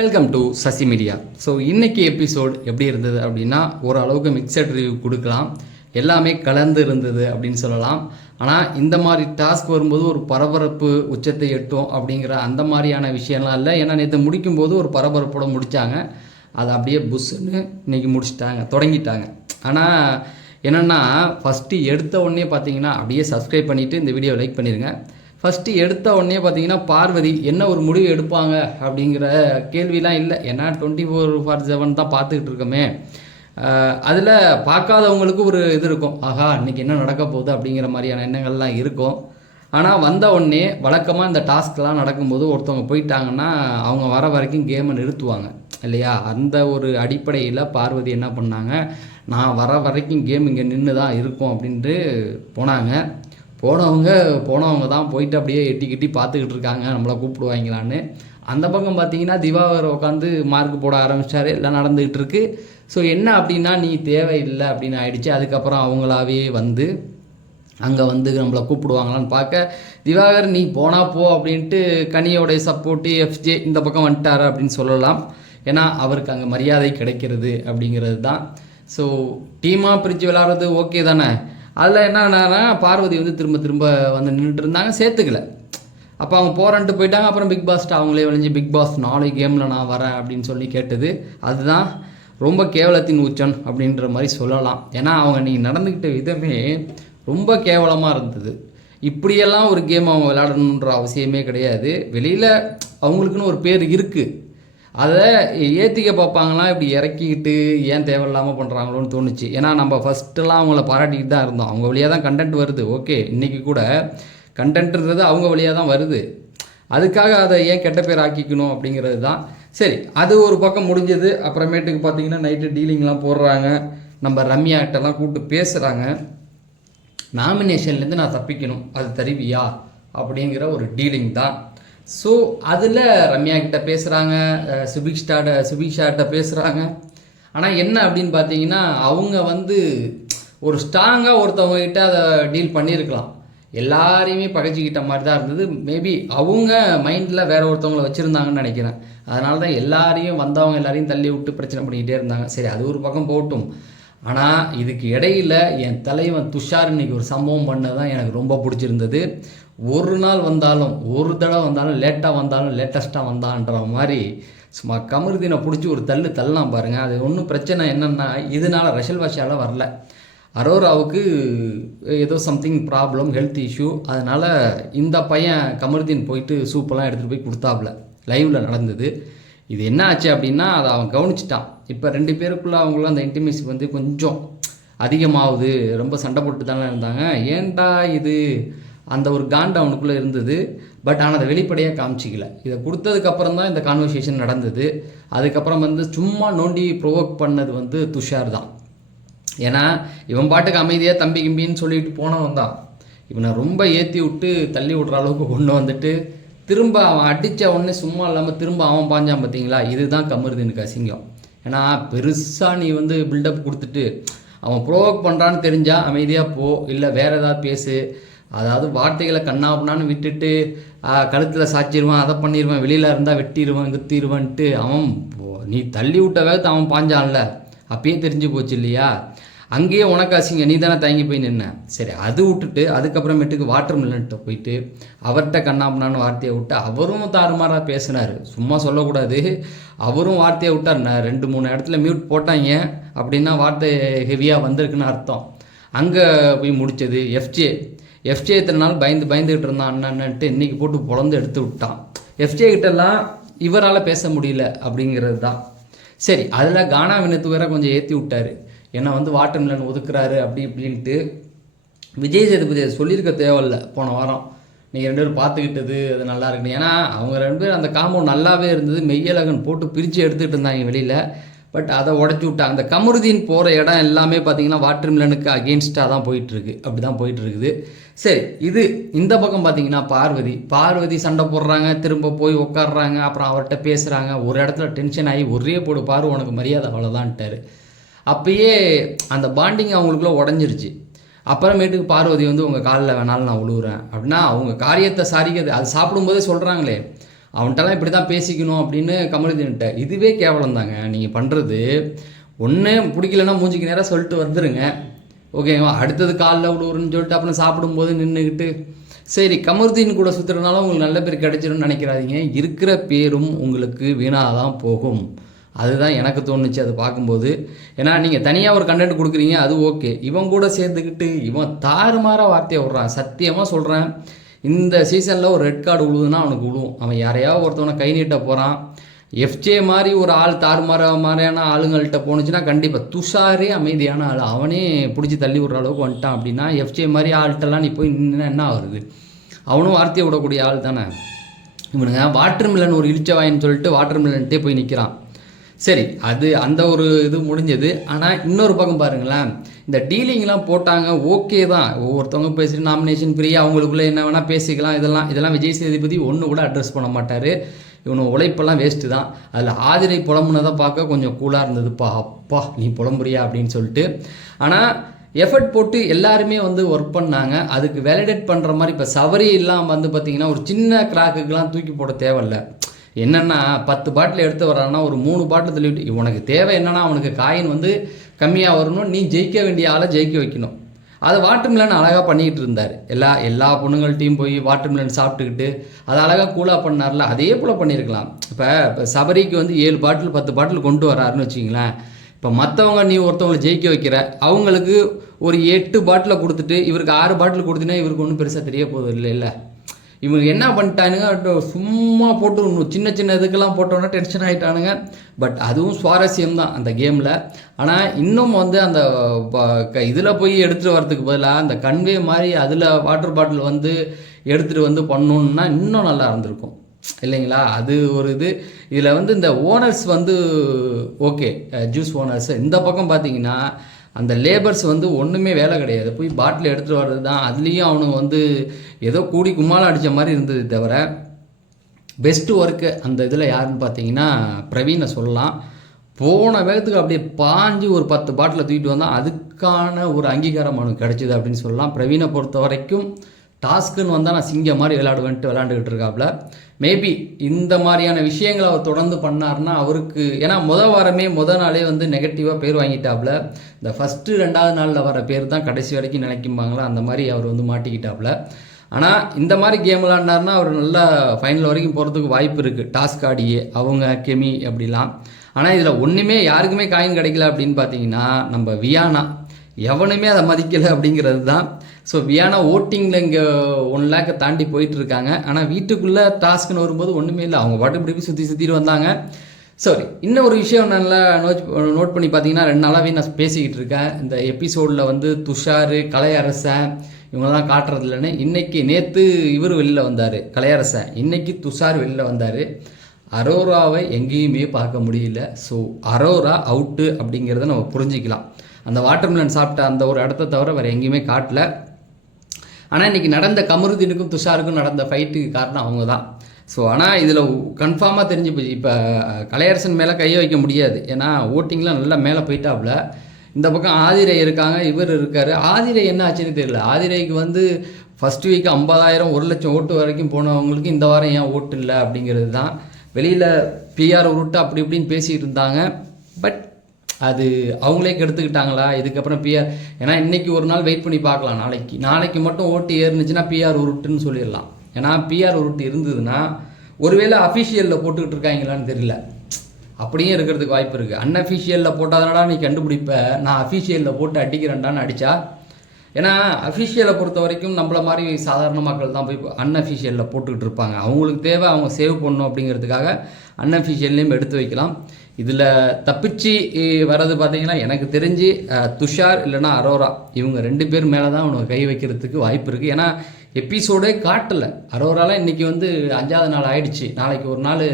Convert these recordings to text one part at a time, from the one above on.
Welcome to Sasi media so இன்றைக்கி episode எப்படி இருந்தது அப்படின்னா ஓரளவுக்கு மிக்சட் ரிவ்யூ கொடுக்கலாம். எல்லாமே கலந்து இருந்தது அப்படின்னு சொல்லலாம். ஆனால் இந்த மாதிரி டாஸ்க் வரும்போது ஒரு பரபரப்பு உச்சத்தை எட்டும் அப்படிங்கிற அந்த மாதிரியான விஷயம்லாம் இல்லை. ஏன்னா நேற்று முடிக்கும்போது ஒரு பரபரப்போட முடித்தாங்க அதை அப்படியே புஷ்ஷுன்னு இன்னைக்கு முடிச்சிட்டாங்க தொடங்கிட்டாங்க. ஆனால் என்னென்னா ஃபஸ்ட்டு எடுத்த உடனே பார்த்தீங்கன்னா அப்படியே சப்ஸ்கிரைப் பண்ணிவிட்டு இந்த வீடியோ லைக் பண்ணிடுங்க ஃபஸ்ட்டு எடுத்த உடனே பார்த்தீங்கன்னா பார்வதி என்ன ஒரு முடிவு எடுப்பாங்க? அப்படிங்கிற கேள்விலாம் இல்லை. ஏன்னா டுவெண்ட்டி ஃபோர் ஃபார் செவன் தான் பார்த்துக்கிட்டு இருக்கோமே. அதில் பார்க்காதவங்களுக்கு ஒரு இது இருக்கும். ஆஹா இன்னைக்கு என்ன நடக்க போகுது? அப்படிங்கிற மாதிரியான எண்ணங்கள்லாம் இருக்கும். ஆனால் வந்த உடனே வழக்கமாக இந்த டாஸ்க்லாம் நடக்கும்போது ஒருத்தவங்க போயிட்டாங்கன்னா அவங்க வர வரைக்கும் கேமை நிறுத்துவாங்க. இல்லையா? அந்த ஒரு அடிப்படையில் பார்வதி என்ன பண்ணாங்க? நான் வர வரைக்கும் கேம் இங்கே நின்று தான் இருக்கும் அப்படின்ட்டு போனாங்க. போனவங்க போனவங்க தான் போயிட்டு அப்படியே எட்டி கிட்டி பார்த்துக்கிட்டு இருக்காங்க நம்மளை கூப்பிடுவாங்களான்னு. அந்த பக்கம் பார்த்தீங்கன்னா திவாகர் உட்காந்து மார்க் போட ஆரம்பிச்சாரு எல்லாம் நடந்துக்கிட்டு இருக்கு. ஸோ என்ன அப்படின்னா நீ தேவையில்லை அப்படின்னு ஆயிடுச்சு. அதுக்கப்புறம் அவங்களாவே வந்து அங்கே வந்து நம்மளை கூப்பிடுவாங்களான்னு பார்க்க திவாகர் நீ போனா போ அப்படின்ட்டு கனியோடைய சப்போர்ட்டு எஃப்ஜே இந்த பக்கம் வந்துட்டாரு அப்படின்னு சொல்லலாம். ஏன்னா அவருக்கு அங்கே மரியாதை கிடைக்கிறது அப்படிங்கிறது தான். ஸோ டீமாக பிரித்து விளாட்றது ஓகே தானே? அதில் என்னன்னா பார்வதி வந்து திரும்ப திரும்ப வந்து நின்றுட்டு இருந்தாங்க சேர்த்துக்கல. அப்போ அவங்க போகிறன்ட்டு போயிட்டாங்க அப்புறம் பிக் பாஸ்ட்டு அவங்களே விளைஞ்சு பிக் பாஸ் நாளைக்கு கேமில் நான் வரேன் அப்படின்னு சொல்லி கேட்டது. அதுதான் ரொம்ப கேவலத்தின் உச்சம் அப்படின்ற மாதிரி சொல்லலாம். ஏன்னா அவங்க நீங்கள் நடந்துக்கிட்ட விதமே ரொம்ப கேவலமாக இருந்தது. இப்படியெல்லாம் ஒரு கேம் அவங்க விளையாடணுன்ற அவசியமே கிடையாது. வெளியில் அவங்களுக்குன்னு ஒரு பேர் இருக்குது அதை ஏற்றிக்க பார்ப்பாங்களா இப்படி இறக்கிக்கிட்டு ஏன் தேவையில்லாமல் பண்ணுறாங்களோன்னு தோணுச்சு. ஏன்னா நம்ம ஃபஸ்ட்டெல்லாம் அவங்கள பாராட்டிக்கிட்டு தான் இருந்தோம். அவங்க வழியாக தான் கண்டென்ட் வருது. ஓகே இன்றைக்கி கூட கண்டென்ட்ன்றது அவங்க வழியாக தான் வருது. அதுக்காக அதை ஏன் கெட்ட பேர் ஆக்கிக்கணும் அப்படிங்கிறது தான். சரி அது ஒரு பக்கம் முடிஞ்சது. அப்புறமேட்டுக்கு பார்த்தீங்கன்னா நைட்டு டீலிங்லாம் போடுறாங்க. நம்ம ரம்யாட்டெல்லாம் கூப்பிட்டு பேசுகிறாங்க நாமினேஷன்லேருந்து நான் தப்பிக்கணும். அது தருவியா? அப்படிங்கிற ஒரு டீலிங் தான். ஸோ அதில் ரம்யா கிட்ட பேசுகிறாங்க சுபிக்ஷாட்ட சுபிக்ஷாட்ட பேசுகிறாங்க ஆனால் என்ன அப்படின்னு பார்த்தீங்கன்னா அவங்க வந்து ஒரு ஸ்ட்ராங்காக ஒருத்தவங்க கிட்ட அதை டீல் பண்ணியிருக்கலாம் எல்லாரையுமே பகைச்சிக்கிட்ட மாதிரி தான் இருந்தது. மேபி அவங்க மைண்டில் வேற ஒருத்தவங்களை வச்சுருந்தாங்கன்னு நினைக்கிறேன். அதனால தான் எல்லாரையும் வந்தவங்க எல்லாரையும் தள்ளி விட்டு பிரச்சனை பண்ணிக்கிட்டே இருந்தாங்க. சரி அது ஒரு பக்கம் போகட்டும். ஆனால் இதுக்கு இடையில என் தலைவன் துஷார் இன்னைக்கு ஒரு சம்பவம் பண்ணதான் எனக்கு ரொம்ப பிடிச்சிருந்தது. ஒரு நாள் வந்தாலும் ஒரு தடவை வந்தாலும் லேட்டாக வந்தாலும் லேட்டஸ்ட்டாக வந்தான்ற மாதிரி சும்மா கமருதீனை பிடிச்சி ஒரு தள்ளு தள்ளலாம் பாருங்கள் அது ஒன்றும் பிரச்சனை என்னென்னா இதனால் ரஷல் வாஷால் வரல. அரோராவுக்கு ஏதோ சம்திங் ப்ராப்ளம் ஹெல்த் இஷ்யூ அதனால் இந்த பையன் கமருதீன் போயிட்டு சூப்பெல்லாம் எடுத்துகிட்டு போய் கொடுத்தாப்புல. லைவில் நடந்தது. இது என்ன ஆச்சு அப்படின்னா அதை அவன் கவனிச்சிட்டான். இப்போ ரெண்டு பேருக்குள்ளே அவங்களாம் அந்த இன்டிமேசி வந்து கொஞ்சம் அதிகமாகுது. ரொம்ப சண்டை போட்டு தானே இருந்தாங்க. ஏன்டா இது? அந்த ஒரு காண்டு அவனுக்குள்ளே இருந்தது. பட் ஆனால் அதை வெளிப்படையாக காமிச்சிக்கல. இதை கொடுத்ததுக்கப்புறம் தான் இந்த கான்வர்சேஷன் நடந்தது. அதுக்கப்புறம் வந்து சும்மா நோண்டி ப்ரொவோக் பண்ணது வந்து துஷார் தான். ஏன்னா இவன் பாட்டுக்கு அமைதியாக தம்பி கிம்பின்னு சொல்லிட்டு போனவன் தான். இவனை ரொம்ப ஏற்றி விட்டு தள்ளி விட்ற அளவுக்கு கொண்டு வந்துட்டு திரும்ப அவன் அடித்த உடனே சும்மா இல்லாமல் திரும்ப அவன் பாஞ்சான் பார்த்தீங்களா இதுதான் கமருதீனுக்கு அசிங்கம். ஏன்னா பெருசாக நீ வந்து பில்டப் கொடுத்துட்டு அவன் ப்ரோவோக் பண்ணுறான்னு தெரிஞ்சால் அமைதியாக போ இல்லை வேறு ஏதாவது பேசு அதாவது வார்த்தைகளை கண்ணாப்புனான்னு விட்டுட்டு கழுத்தில் சாச்சிடுவான் அதை பண்ணிடுவேன் வெளியில் இருந்தால் வெட்டிடுவேன் குத்திடுவான்ட்டு அவன் நீ தள்ளி விட்ட வேகத்தை அவன் பாஞ்சான்ல. அப்பயே தெரிஞ்சு போச்சு இல்லையா? அங்கேயே உனக்கு அசிங்க நீ தானே தயங்கி போய் நின்ன. சரி அது விட்டுட்டு அதுக்கப்புறமேட்டுக்கு வாட்டர் மில்லன்ட்ட போயிட்டு அவர்கிட்ட கண்ணாப்புனான்னு வார்த்தையை விட்டு அவரும் தாறுமாறாக பேசினார். சும்மா சொல்லக்கூடாது. அவரும் வார்த்தையை விட்டார். நான் ரெண்டு மூணு இடத்துல மியூட் போட்டாங்க அப்படின்னா வார்த்தை ஹெவியாக வந்திருக்குன்னு அர்த்தம். அங்கே போய் முடித்தது எஃப்ஜே எஃப்ஜே இத்தனை நாள் பயந்து பயந்துகிட்டு இருந்தான் அண்ணன்ட்டு இன்றைக்கி போட்டு பொழந்து எடுத்து விட்டான். எஃப்ஜே கிட்டலாம் இவரால் பேச முடியல அப்படிங்கிறது தான் சரி அதில் கானா வினத்து வேற கொஞ்சம் ஏற்றி விட்டார். என்னை வந்து வாட்டர் மிலன் ஒதுக்குறாரு அப்படி இப்படின்ட்டு விஜய் சேதுபதி சொல்லியிருக்க தேவையில்ல. போன வாரம் நீங்கள் ரெண்டு பேரும் பார்த்துக்கிட்டது அது நல்லா இருக்குன்னு. ஏன்னா அவங்க ரெண்டு பேரும் அந்த காம்பவுண்ட் நல்லாவே இருந்தது. மெய்யழகன் போட்டு பிரித்து எடுத்துக்கிட்டு இருந்தாங்க வெளியில். பட் அதை உடச்சி விட்டாங்க. அந்த கமருதீன் போகிற இடம் எல்லாமே பார்த்தீங்கன்னா வாட்டர் மிலனுக்கு அகேன்ஸ்டாக தான் போயிட்டுருக்கு அப்படி தான் போயிட்டு இருக்குது. சரி இது இந்த பக்கம் பார்த்தீங்கன்னா பார்வதி. பார்வதி சண்டை போடுறாங்க திரும்ப போய் உட்காடுறாங்க அப்புறம் அவர்கிட்ட பேசுகிறாங்க ஒரு இடத்துல டென்ஷன் ஆகி ஒரே போடு பார்வை உனக்கு மரியாதை அவ்வளோதான்ட்டாரு அப்பயே அந்த பாண்டிங் அவங்களுக்குள்ள உடஞ்சிருச்சு. அப்புறமேட்டுக்கு பார்வதி வந்து உங்கள் காலில் வேணாலும் நான் உழுவுறேன். அப்படின்னா அவங்க காரியத்தை சாரிக்கிறது அது சாப்பிடும்போதே சொல்கிறாங்களே அவன்கிட்டலாம் இப்படி தான் பேசிக்கணும் அப்படின்னு கமலுதீன்கிட்ட இதுவே கேவலம் தாங்க நீங்கள் பண்ணுறது ஒன்று பிடிக்கலன்னா மூஞ்சிக்கு நேராக சொல்லிட்டு வந்துடுங்க ஓகேவா அடுத்தது காலில் விடுவோம்னு சொல்லிட்டு அப்புறம் சாப்பிடும்போது நின்றுக்கிட்டு சரி கமருதீன் கூட சுற்றுறதுனால உங்களுக்கு நல்ல பேர் கிடைச்சிடும்னு நினைக்கிறாதீங்க இருக்கிற பேரும் உங்களுக்கு வீணாக தான் போகும். அதுதான் எனக்கு தோணுச்சு அது பார்க்கும்போது. ஏன்னா நீங்கள் தனியாக ஒரு கண்டென்ட் கொடுக்குறீங்க அது ஓகே இவன் கூட சேர்ந்துக்கிட்டு இவன் தாறுமாற வார்த்தையை விட்றான். சத்தியமாக சொல்கிறேன் இந்த சீசனில் ஒரு ரெட் கார்டு விழுதுன்னா அவனுக்கு விழுவும் அவன் யாரையாவது ஒருத்தவனை கை நீட்ட போகிறான் எஃப்ஜே மாதிரி ஒரு ஆள் தாறுமாற மாதிரியான ஆளுங்கள்கிட்ட போணுச்சுன்னா கண்டிப்பாக துஷாரே அமைதியான ஆள். அவனே பிடிச்சி தள்ளி விடுற அளவுக்கு வந்துட்டான் அப்படின்னா எஃப்ஜே மாதிரி ஆள்கிட்டலாம் நீ போய் நின்று என்ன ஆகுது அவனும் வார்த்தையை விடக்கூடிய ஆள் தானே. இவனுங்க வாட்டர் மில்லன் ஒரு இழிச்சவாயின்னு சொல்லிட்டு வாட்டர் மில்லன்ட்டே போய் நிற்கிறான் சரி அது அந்த ஒரு இது முடிஞ்சது. ஆனால் இன்னொரு பக்கம் பாருங்களேன். இந்த டீலிங்லாம் போட்டாங்க ஓகே தான். ஒவ்வொருத்தவங்க பேசிட்டு நாமினேஷன் ஃப்ரீ அவங்களுக்குள்ளே என்ன வேணால் பேசிக்கலாம். இதெல்லாம் இதெல்லாம் விஜய் சேதுபதி ஒன்று கூட அட்ரஸ் பண்ண மாட்டார். இவனு உழைப்பெல்லாம் வேஸ்ட்டு தான். அதில் ஆதிரை புலம்புனதை பார்க்க கொஞ்சம் கூலாக இருந்ததுப்பா அப்பா நீ புலம்புறியா அப்படின்னு சொல்லிட்டு. ஆனால் எஃபர்ட் போட்டு எல்லாருமே வந்து ஒர்க் பண்ணாங்க. அதுக்கு வேலிடேட் பண்ணுற மாதிரி இப்போ சவரி இல்லாமல் வந்து பார்த்திங்கன்னா ஒரு சின்ன கிராக்குக்கெலாம் தூக்கி போட தேவையில்ல. என்னென்னா பத்து பாட்டில் எடுத்து வரான்னா ஒரு மூணு பாட்டில் தள்ளி உனக்கு தேவை என்னென்னா அவனுக்கு காயின் வந்து கம்மியாக வரணும் நீ ஜெயிக்க வேண்டிய ஆளை ஜெயிக்க வைக்கணும். அது வாட்டர்மிலன் அழகாக பண்ணிக்கிட்டு இருந்தார். எல்லா எல்லா பொண்ணுங்கள்ட்டையும் போய் வாட்டர்மிலன் சாப்பிட்டுக்கிட்டு அதை அழகாக கூலாக பண்ணார்ல. அதே போல் பண்ணியிருக்கலாம். இப்போ இப்போ சபரிக்கு வந்து ஏழு பாட்டில் பத்து பாட்டில் கொண்டு வராருன்னு வச்சிங்களேன் இப்போ மற்றவங்க நீ ஒருத்தவங்களை ஜெயிக்க வைக்கிற அவங்களுக்கு ஒரு எட்டு பாட்டில் கொடுத்துட்டு இவருக்கு ஆறு பாட்டில் கொடுத்தீங்கன்னா இவருக்கு ஒன்றும் பெருசாக தெரிய போதில்லை இல்லை இவங்க என்ன பண்ணிட்டானுங்க? சும்மா போட்டு இன்னும் சின்ன சின்ன இதுக்கெல்லாம் போட்டோன்னா டென்ஷன் ஆகிட்டானுங்க பட் அதுவும் சுவாரஸ்யம் தான் அந்த கேமில் ஆனால் இன்னும் வந்து அந்த இதில் போய் எடுத்துகிட்டு வரதுக்கு பதிலாக அந்த கன்வே மாதிரி அதில் வாட்டர் பாட்டில் வந்து எடுத்துகிட்டு வந்து பண்ணணுன்னா இன்னும் நல்லா இருந்திருக்கும். இல்லைங்களா? அது ஒரு இது. இதில் வந்து இந்த ஓனர்ஸ் வந்து ஓகே ஜூஸ் ஓனர்ஸ் இந்த பக்கம் பார்த்தீங்கன்னா அந்த லேபர்ஸ் வந்து ஒன்றுமே வேலை கிடையாது. போய் பாட்டில் எடுத்துகிட்டு வர்றது தான் அதுலேயும் அவனுங்க வந்து ஏதோ கூடி கும்மாலம் அடித்த மாதிரி இருந்தது தவிர பெஸ்ட்டு ஒர்க்கு அந்த இதில் யாருன்னு பார்த்தீங்கன்னா பிரவீனை சொல்லலாம். போன வேகத்துக்கு அப்படியே பாஞ்சு ஒரு பத்து பாட்டில் தூக்கிட்டு வந்தால் அதுக்கான ஒரு அங்கீகாரம் அவனுக்கு கிடைச்சிது அப்படின்னு சொல்லலாம். பிரவீனை பொறுத்த வரைக்கும் டாஸ்க்குன்னு வந்தால் நான் சிங்கம் மாதிரி விளையாடுவேன்ட்டு விளாண்டுக்கிட்டு இருக்காப்புல மேபி இந்த மாதிரியான விஷயங்களை அவர் தொடர்ந்து பண்ணார்னா அவருக்கு ஏன்னா முத வாரமே முத நாளே வந்து நெகட்டிவாக பேர் வாங்கிட்டாப்புல இந்த ஃபஸ்ட்டு ரெண்டாவது நாளில் வர பேர் தான் கடைசி வரைக்கும் நினைக்கும்பாங்களா? அந்த மாதிரி அவர் வந்து மாட்டிக்கிட்டாப்புல ஆனால் இந்த மாதிரி கேம் விளாண்டார்னா அவர் நல்லா ஃபைனல் வரைக்கும் போகிறதுக்கு வாய்ப்பு இருக்குது டாஸ்க் ஆடியே அவங்க கெமி அப்படிலாம். ஆனால் இதில் ஒன்றுமே யாருக்குமே காயின் கிடைக்கல அப்படின்னு பார்த்தீங்கன்னா நம்ம வியானா எவனுமே அதை மதிக்கலை அப்படிங்கிறது தான். ஸோ வியானா ஓட்டிங்கில் இங்கே ஒன் லேக்கை தாண்டி போயிட்டு இருக்காங்க. ஆனால் வீட்டுக்குள்ளே டாஸ்க்குன்னு வரும்போது ஒன்றுமே இல்லை. அவங்க பாட்டு இப்படி சுற்றி சுற்றிட்டு வந்தாங்க. சாரி இன்னும் ஒரு விஷயம் நல்லா நோட் நோட் பண்ணி பார்த்தீங்கன்னா ரெண்டு நாளாகவே நான் பேசிக்கிட்டு இருக்கேன். இந்த எபிசோடில் வந்து துஷார் கலையரசன் இவங்கெல்லாம் காட்டுறது இல்லைன்னு. இன்றைக்கி நேற்று இவர் வெளியில் வந்தார் கலையரசன் இன்றைக்கி துஷார் வெளியில் வந்தார். அரோராவை எங்கேயுமே பார்க்க முடியல. ஸோ அரோரா அவுட்டு அப்படிங்கிறத நம்ம புரிஞ்சிக்கலாம். அந்த வாட்டர்மெலன் சாப்பிட்ட அந்த ஒரு இடத்த தவிர வேறு எங்கேயுமே காட்டல. ஆனால் இன்றைக்கி நடந்த கமருதீனுக்கும் துஷாருக்கும் நடந்த ஃபைட்டுக்கு காரணம் அவங்க தான் ஸோ ஆனால் இதில் கன்ஃபார்மாக தெரிஞ்சு போச்சு. இப்போ கலையரசன் மேலே கையை வைக்க முடியாது. ஏன்னா ஓட்டிங்லாம் நல்லா மேலே போயிட்டாப்புல இந்த பக்கம் ஆதிரை இருக்காங்க இவர் இருக்கார். ஆதிரை என்ன ஆச்சுன்னு தெரியல. ஆதிரைக்கு வந்து ஃபஸ்ட் வீக் ஐம்பதாயிரம் ஒரு லட்சம் ஓட்டு வரைக்கும் போனவங்களுக்கு இந்த வாரம் ஏன் ஓட்டு இல்லை அப்படிங்கிறது தான். வெளியில் பிஆர் உருட்டு அப்படி இப்படின்னு பேசிகிட்டு இருந்தாங்க. பட் அது அவங்களே கெடுத்துக்கிட்டாங்களா? இதுக்கப்புறம் பிஆர் ஏன்னா இன்றைக்கி ஒரு நாள் வெயிட் பண்ணி பார்க்கலாம் நாளைக்கு. நாளைக்கு மட்டும் ஓட்டு ஏறுனுச்சுன்னா பிஆர் உருட்டுன்னு சொல்லிடலாம். ஏன்னா பிஆர் உருட்டு இருந்ததுன்னா ஒருவேளை அஃபிஷியலில் போட்டுக்கிட்டு இருக்காங்களான்னு தெரியல. அப்படியும் இருக்கிறதுக்கு வாய்ப்பு இருக்குது அன்அஃபிஷியலில் போட்டாதனடா நீ கண்டுபிடிப்ப. நான் அஃபிஷியலில் போட்டு அடிக்கிறேன்டான்னு அடித்தா ஏன்னா அஃபிஷியலை பொறுத்த வரைக்கும் நம்மள மாதிரி சாதாரண மக்கள் தான் போய் அன்அஃபிஷியலில் போட்டுக்கிட்டு இருப்பாங்க. அவங்களுக்கு தேவை அவங்க சேவ் பண்ணணும் அப்படிங்கிறதுக்காக அன்அஃபிஷியல்லையும் எடுத்து வைக்கலாம். இதில் தப்பிச்சு வர்றது பார்த்தீங்கன்னா எனக்கு தெரிஞ்சு துஷார் இல்லைனா அரோரா இவங்க ரெண்டு பேர் மேலே தான் அவனுக்கு கை வைக்கிறதுக்கு வாய்ப்பு இருக்குது ஏன்னா எபிசோடே காட்டலை. அரோராலாம் இன்றைக்கி வந்து அஞ்சாவது நாள் ஆயிடுச்சு. நாளைக்கு ஒரு நாள்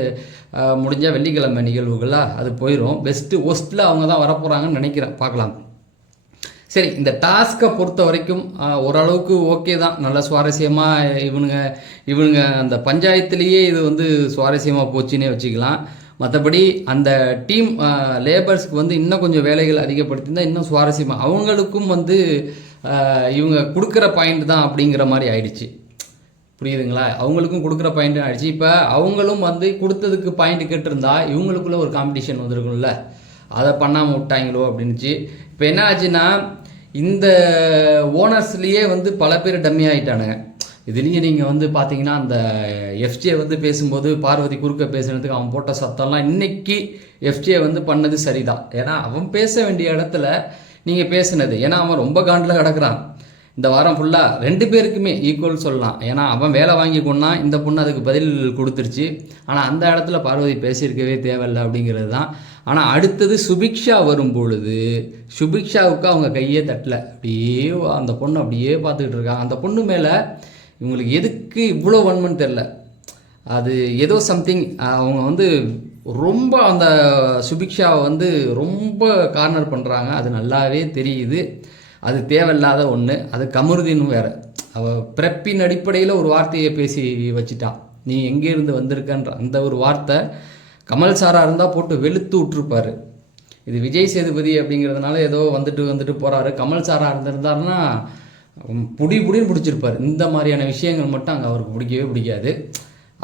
முடிஞ்சால் வெள்ளிக்கிழமை நிகழ்வுகளாக அது போயிடும் பெஸ்ட்டு ஒஸ்ட்டில் அவங்க தான் வரப்போகிறாங்கன்னு நினைக்கிறேன். பார்க்கலாம். சரி இந்த டாஸ்க்கை பொறுத்த வரைக்கும் ஓரளவுக்கு ஓகே தான். நல்ல சுவாரஸ்யமாக இவனுங்க இவனுங்க அந்த பஞ்சாயத்துலேயே இது வந்து சுவாரஸ்யமாக போச்சுன்னே வச்சுக்கலாம். மற்றபடி அந்த டீம் லேபர்ஸ்க்கு வந்து இன்னும் கொஞ்சம் வேலைகள் அதிகப்படுத்தியிருந்தால் இன்னும் சுவாரஸ்யமாக அவங்களுக்கும் வந்து இவங்க கொடுக்குற பாயிண்ட் தான் அப்படிங்கிற மாதிரி ஆயிடுச்சு. புரியுதுங்களா? அவங்களுக்கும் கொடுக்குற பாயிண்ட் ஆயிடுச்சு. இப்போ அவங்களும் வந்து கொடுத்ததுக்கு பாயிண்ட் கேட்டிருந்தா இவங்களுக்குள்ள ஒரு காம்படிஷன் வந்திருக்கும்ல. அதை பண்ணாமல் விட்டாங்களோ அப்படின்ச்சு இப்போ என்ன ஆச்சுன்னா இந்த ஓனர்ஸ்லேயே வந்து பல பேர் டம்மி ஆகிட்டானுங்க இதுலேயும் நீங்கள் வந்து பார்த்தீங்கன்னா அந்த எஃப்ஜே வந்து பேசும்போது பார்வதி குறுக்க பேசுனதுக்கு அவன் போட்ட சத்தம்லாம் இன்னைக்கு எஃப்ஜே வந்து பண்ணது சரிதான். ஏன்னா அவன் பேச வேண்டிய இடத்துல நீங்கள் பேசுனது. ஏன்னா அவன் ரொம்ப காண்டில் கிடக்குறான். இந்த வாரம் ஃபுல்லாக ரெண்டு பேருக்குமே ஈக்குவல் சொல்லலாம். ஏன்னா அவன் வேலை வாங்கி கொண்டா இந்த பொண்ணு அதுக்கு பதில் கொடுத்துருச்சு. ஆனால் அந்த இடத்துல பார்வதி பேசியிருக்கவே தேவையில்லை அப்படிங்கிறது தான். ஆனால் அடுத்தது சுபிக்ஷா வரும் பொழுது சுபிக்ஷாவுக்கு அவங்க கையே தட்டல. அப்படியே அந்த பொண்ணு அப்படியே பார்த்துக்கிட்டு இருக்காங்க அந்த பொண்ணு மேலே இவங்களுக்கு எதுக்கு இவ்வளோ வன்மன்னு தெரில அது ஏதோ சம்திங் அவங்க வந்து ரொம்ப அந்த சுபிக்ஷாவை வந்து ரொம்ப கார்னர் பண்ணுறாங்க அது நல்லாவே தெரியுது. அது தேவையில்லாத ஒன்று அது கமருதீன் வேறு. அவள் பிறப்பின் அடிப்படையில் ஒரு வார்த்தையை பேசி வச்சிட்டான் நீ எங்கேருந்து வந்திருக்கன்ற அந்த ஒரு வார்த்தை கமல் சாராக இருந்தால் போட்டு வெளுத்து விட்ருப்பாரு இது விஜய் சேதுபதி அப்படிங்கிறதுனால ஏதோ வந்துட்டு வந்துட்டு போகிறாரு கமல் சாராக இருந்திருந்தாருன்னா புடி புடின்னு பிடிச்சிருப்பார். இந்த மாதிரியான விஷயங்கள் மட்டும் அங்கே அவருக்கு பிடிக்கவே பிடிக்காது.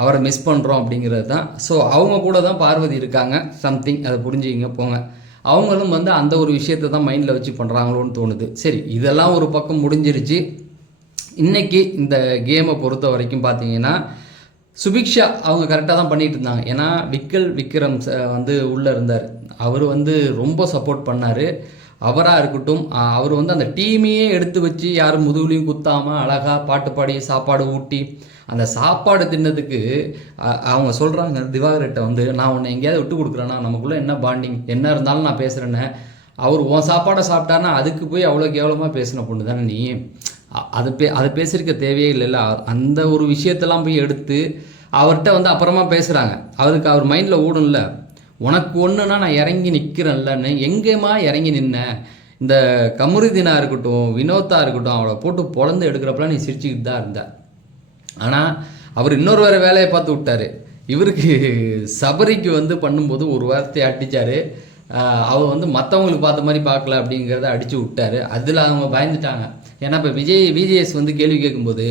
அவரை மிஸ் பண்ணுறோம் அப்படிங்கிறது தான். ஸோ அவங்க கூட தான் பார்வதி இருக்காங்க. சம்திங் அதை புரிஞ்சுக்கிங்க போங்க. அவங்களும் வந்து அந்த ஒரு விஷயத்தை தான் மைண்டில் வச்சு பண்ணுறாங்களோன்னு தோணுது. சரி இதெல்லாம் ஒரு பக்கம் முடிஞ்சிருச்சு. இன்றைக்கி இந்த கேமை பொறுத்த வரைக்கும் பார்த்தீங்கன்னா சுபிக்ஷா அவங்க கரெக்டாக தான் பண்ணிகிட்டு இருந்தாங்க. ஏன்னா விக்கல் விக்ரம் வந்து உள்ளே இருந்தார். அவர் வந்து ரொம்ப சப்போர்ட் பண்ணார். அவராக இருக்கட்டும் அவர் வந்து அந்த டீமையே எடுத்து வச்சு யாரும் முதுகுலையும் குத்தாமல் அழகாக பாட்டு பாடி சாப்பாடு ஊட்டி அந்த சாப்பாடு தின்னதுக்கு அவங்க சொல்கிறாங்க திவாகர்கிட்ட வந்து நான் உன்னை எங்கேயாவது விட்டு கொடுக்குறேன்னா நமக்குள்ளே என்ன பாண்டிங்? என்ன இருந்தாலும் நான் பேசுகிறேன்னு அவர் உன் சாப்பாடை சாப்பிட்டாருன்னா அதுக்கு போய் அவ்வளோ கேவலமாக பேசின பொண்ணு தானே நீ? அதை அது பே அதை பேசியிருக்க தேவையே இல்லைல்ல அந்த ஒரு விஷயத்தெல்லாம் போய் எடுத்து அவர்கிட்ட வந்து அப்புறமா பேசுகிறாங்க அவருக்கு அவர் மைண்டில் ஓடும்ல. உனக்கு ஒன்றுனா நான் இறங்கி நிற்கிறேன்லன்னு எங்கேம்மா இறங்கி நின்ன? இந்த கமுருதினா இருக்கட்டும் வினோத்தா இருக்கட்டும் அவளை போட்டு பொழந்து எடுக்கிறப்பலாம் நீ சிரிச்சுக்கிட்டு தான் இருந்த. ஆனால் அவர் இன்னொரு வேறு வேலையை பார்த்து விட்டாரு. இவருக்கு சபரிக்கு வந்து பண்ணும்போது ஒரு வார்த்தையை அடித்தார் அவள் வந்து மற்றவங்களுக்கு பார்த்த மாதிரி பார்க்கல அப்படிங்கிறத அடித்து விட்டாரு. அதில் அவங்க பயந்துட்டாங்க. ஏன்னா இப்போ விஜய் விஜேஎஸ் வந்து கேள்வி கேட்கும்போது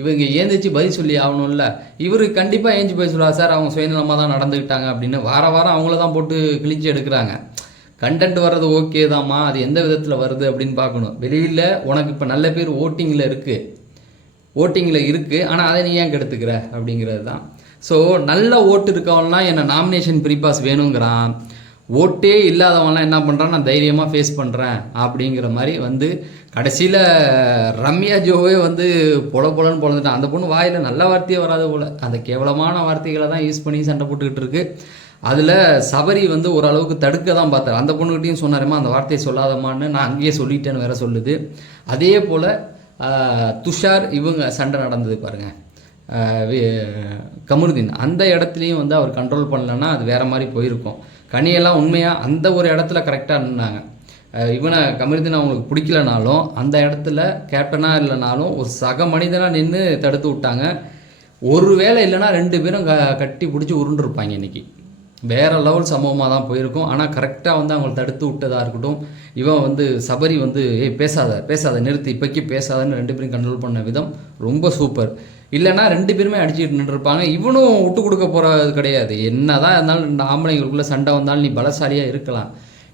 இவங்க ஏந்திரிச்சு பதில் சொல்லி ஆகணும்ல. இவர் கண்டிப்பாக ஏஞ்சி போய் சொல்லுவார் சார் அவங்க சுயநலமாக தான் நடந்துக்கிட்டாங்க அப்படின்னு வார வாரம் அவங்கள தான் போட்டு கிழிச்சு எடுக்கிறாங்க. கண்டென்ட் வர்றது ஓகே தாம்மா அது எந்த விதத்தில் வருது அப்படின்னு பார்க்கணும். வெளியில் உனக்கு இப்போ நல்ல பேர் ஓட்டிங்கில் இருக்குது ஓட்டிங்கில் இருக்குது ஆனால் அதை நீ ஏன் கெடுத்துக்கிற? அப்படிங்கிறது தான். ஸோ நல்ல ஓட்டு இருக்கவன்லாம் என்னை நாமினேஷன் ப்ரீபாஸ் வேணுங்கிறான். ஓட்டே இல்லாதவன்லாம் என்ன பண்ணுறான் நான் தைரியமாக ஃபேஸ் பண்ணுறேன் அப்படிங்கிற மாதிரி வந்து கடைசியில் ரம்யா ஜோவே வந்து பொல பொலன்னு பொழந்துட்டான் அந்த பொண்ணு வாயில் நல்ல வார்த்தையே வராது போல். அந்த கேவலமான வார்த்தைகளை தான் யூஸ் பண்ணி சண்டை போட்டுக்கிட்டு இருக்கு. அதில் சபரி வந்து ஓரளவுக்கு தடுக்க தான் பார்த்தார். அந்த பொண்ணுக்கிட்டையும் சொன்னாருமா அந்த வார்த்தையை சொல்லாதம்மான்னு நான் அங்கேயே சொல்லிட்டேன்னு வேற சொல்லுது. அதே போல் துஷார் இவங்க சண்டை நடந்தது பாருங்கள் கமருதீன். அந்த இடத்துலையும் வந்து அவர் கண்ட்ரோல் பண்ணலன்னா அது வேற மாதிரி போயிருக்கும். கனியெல்லாம் உண்மையாக அந்த ஒரு இடத்துல கரெக்டாக நின்னாங்க. இவனை கமருதீன் அவங்களுக்கு பிடிக்கலனாலும் அந்த இடத்துல கேப்டனாக இல்லைனாலும் ஒரு சக மனிதனாக நின்று தடுத்து விட்டாங்க. ஒரு வேளை இல்லைன்னா ரெண்டு பேரும் க கட்டி பிடிச்சி உருண்டுருப்பாங்க இன்றைக்கி வேற லெவல் சம்பவமாக தான் போயிருக்கும். ஆனால் கரெக்டாக வந்து அவங்களை தடுத்து விட்டதாக இருக்கட்டும் இவன் வந்து சபரி வந்து ஏய் பேசாத பேசாத நிறுத்து இப்போக்கி பேசாதன்னு ரெண்டு பேரும் கண்ட்ரோல் பண்ண விதம் ரொம்ப சூப்பர் இல்லைன்னா ரெண்டு பேருமே அடிச்சுட்டு நின்றுருப்பாங்க. இவனும் விட்டு கொடுக்க போகிறது கிடையாது. என்னதான் இருந்தாலும் ரெண்டு ஆம்பளைங்களுக்குள்ளே சண்டை வந்தாலும் நீ பலசாலியாக இருக்கலாம்.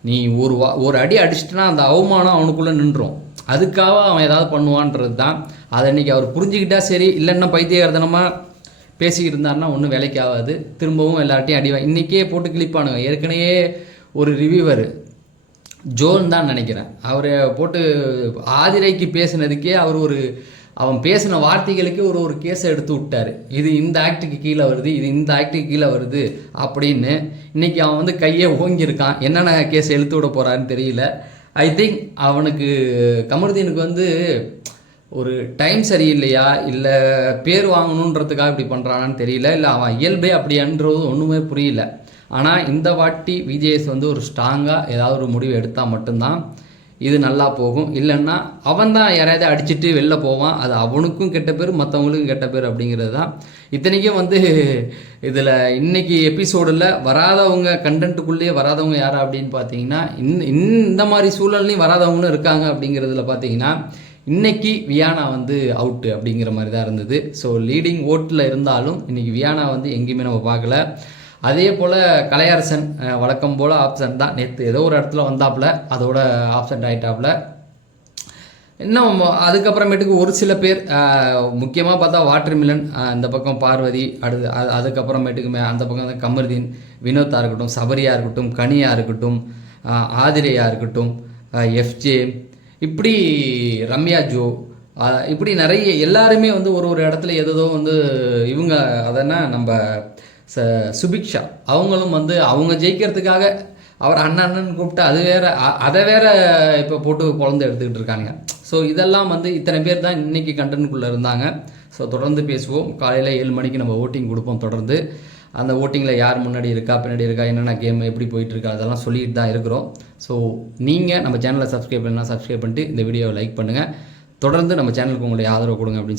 நீ ஒரு வா ஒரு அடி அடிச்சிட்டனா அந்த அவமானம் அவனுக்குள்ளே நின்றும் அதுக்காக அவன் ஏதாவது பண்ணுவான்றது தான் அதை இன்னைக்கு அவர் புரிஞ்சுக்கிட்டா சரி இல்லைன்னா பைத்தியகாரதனமாக பேசிக்கிட்டு இருந்தாருன்னா ஒன்றும் வேலைக்கு ஆகாது திரும்பவும் எல்லார்ட்டையும் அடிவான் இன்றைக்கே போட்டு கிளிப்பானுங்க ஏற்கனவே ஒரு ரிவியூவர் ஜோன் தான் நினைக்கிறேன். அவரை போட்டு ஆதிரைக்கு பேசினதுக்கே அவர் ஒரு அவன் பேசின வார்த்தைகளுக்கே ஒரு ஒரு கேஸை எடுத்து விட்டாரு. இது இந்த ஆக்டுக்கு கீழே வருது இது இந்த ஆக்டுக்கு கீழே வருது அப்படின்னு இன்றைக்கி அவன் வந்து கையை ஓங்கியிருக்கான். என்னென்ன கேஸ் எழுத்து விட போகிறான்னு தெரியல. ஐ திங்க் அவனுக்கு கமருதீனுக்கு வந்து ஒரு டைம் சரியில்லையா? இல்லை பேர் வாங்கணுன்றதுக்காக இப்படி பண்ணுறானான்னு தெரியல. இல்லை அவன் இயல்பே அப்படின்றது ஒன்றுமே புரியல. ஆனால் இந்த வாட்டி விஜேஎஸ் வந்து ஒரு ஸ்ட்ராங்காக ஏதாவது ஒரு முடிவு எடுத்தால் மட்டும்தான் இது நல்லா போகும். இல்லைன்னா அவன் தான் யாரையாவது அடிச்சிட்டு வெளில போவான். அது அவனுக்கும் கெட்ட பேர் மற்றவங்களுக்கும் கெட்ட பேர் அப்படிங்கிறது தான். இத்தனைக்கும் வந்து இதில் இன்றைக்கி எபிசோடில் வராதவங்க கண்டென்ட்டுக்குள்ளேயே வராதவங்க யாரா அப்படின்னு பார்த்தீங்கன்னா இந் இந்த மாதிரி சூழல்லையும் வராதவங்களும் இருக்காங்க அப்படிங்கிறதுல பார்த்தீங்கன்னா இன்னைக்கு வியானா வந்து அவுட்டு அப்படிங்கிற மாதிரி தான் இருந்தது. ஸோ லீடிங் ஓட்டில் இருந்தாலும் இன்றைக்கி வியானா வந்து எங்கேயுமே நம்ம பார்க்கல. அதே போல் கலையரசன் வழக்கம் போல் ஆப்சன்ட் தான். நேற்று ஏதோ ஒரு இடத்துல வந்தாப்புல அதோட ஆப்சன்ட் ஆயிட்டாப்புல. இன்னும் அதுக்கப்புறமேட்டுக்கு ஒரு சில பேர் முக்கியமாக பார்த்தா வாட்டர் மிலன் இந்த பக்கம் பார்வதி அடுத்து அது அதுக்கப்புறமேட்டுக்கு மே- அந்த பக்கம் வந்து கமருதீன் வினோத்தாக இருக்கட்டும் சபரியாக இருக்கட்டும் கனியாக இருக்கட்டும் ஆதிரையாக இருக்கட்டும் எஃப்ஜே இப்படி ரம்யா ஜோ இப்படி நிறைய எல்லாருமே வந்து ஒரு ஒரு இடத்துல எதோ வந்து இவங்க அதனால் நம்ம ச சுபிக்ஷா. அவங்களும் வந்து அவங்க ஜெயிக்கிறதுக்காக அவர் அண்ணன் அண்ணன் கூப்பிட்டு அது வேற அதை வேற இப்போ போட்டு குழந்தை எடுத்துக்கிட்டு இருக்காங்க ஸோ இதெல்லாம் வந்து இத்தனை பேர் தான் இன்றைக்கி கண்டனுக்குள்ளே இருந்தாங்க. ஸோ தொடர்ந்து பேசுவோம். காலையில் ஏழு மணிக்கு நம்ம ஓட்டிங் கொடுப்போம் தொடர்ந்து. அந்த ஓட்டிங்கில் யார் முன்னாடி இருக்கா பின்னாடி இருக்கா என்னென்ன கேம் எப்படி போயிட்டு இருக்கா அதெல்லாம் சொல்லிட்டு தான் இருக்கிறோம். ஸோ நீங்கள் நம்ம சேனலை சப்ஸ்கிரைப் பண்ணால் சப்ஸ்கிரைப் பண்ணிட்டு இந்த வீடியோவை லைக் பண்ணுங்கள் தொடர்ந்து நம்ம சேனலுக்கு உங்களுடைய ஆதரவு கொடுங்க அப்படின்னு சொல்லி